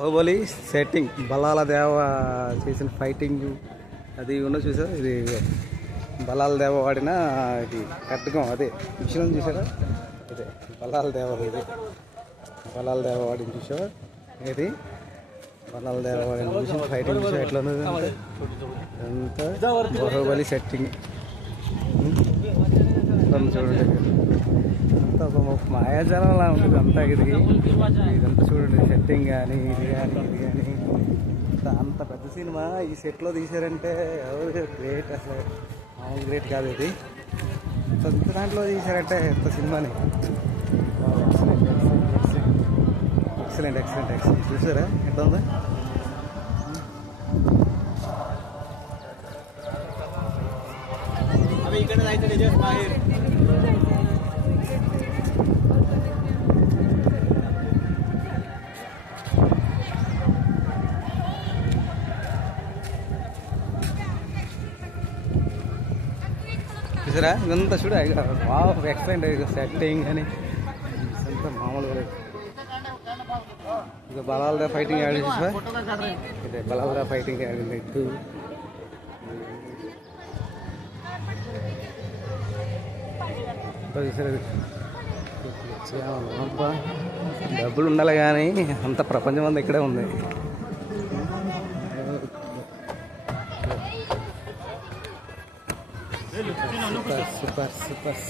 Baahubali setting బలాల దేవ చేసిన fighting అది ఉన్న చూసారా. ఇది బలాల దేవ వాడిన ఇది ఖడ్గం, అదే మిషన్ చూసారా. అదే బలాల దేవ, ఇది బలాల దేవ వాడిని చూసావా. ఇది బలాల దేవ వాడిన మిషన్ ఫైటింగ్ చూసా ఎట్లా ఉన్నది అంతా బాహుబలి సెట్టింగ్ చూడండి. అంతా ఒక మాయాజాలంలా ఉంటుంది అంతా. ఇదంతా చూడండి సెట్టింగ్ కానీ ఇది కానీ ఇది కానీ అంత పెద్ద సినిమా ఈ సెట్లో తీశారంటే గ్రేట్, అసలు మామూలు గ్రేట్ కాదు. ఇది ఇంత దాంట్లో తీశారంటే ఎంత సినిమాని. ఎక్సలెంట్ ఎక్సలెంట్ ఎక్సలెంట్ చూసారా ఎట్లా ఉందా. చూసారా ఇదంతా చూడ బాగా ఎక్సలెంట్ సెట్టింగ్ అని అంతా మామూలుగా. ఇక బలాలదా ఫైటింగ్ ఆడి చూసా. ఇదే బలాలదా ఫైటింగ్ ఆడింది. ఇటు చూసారా డబ్బులు ఉండాలి కానీ అంత ప్రపంచం అంతా ఇక్కడే ఉంది. Super super super.